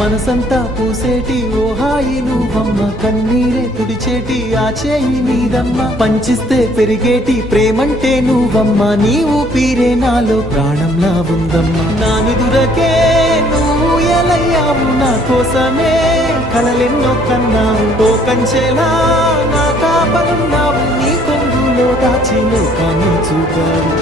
మనసంతా పూసేటి ఓ హాయి నువ్వమ్మ, కన్నీరే తుడిచేటి ఆ చేయి నీదమ్మ, పంచిస్తే పెరిగేటి ప్రేమంటే నువ్వమ్మ, నీ ఊపిరే నాలో ప్రాణంలా ఉందమ్మ. నా నిదురకే నువ్వు ఎలయ్యావు, నా కోసమే కలలెన్నో కన్నావు, ఓ కంచెలా నా కాపలున్నావు, నీ కొంగులో దాచి లోకాన్ని చూపావు.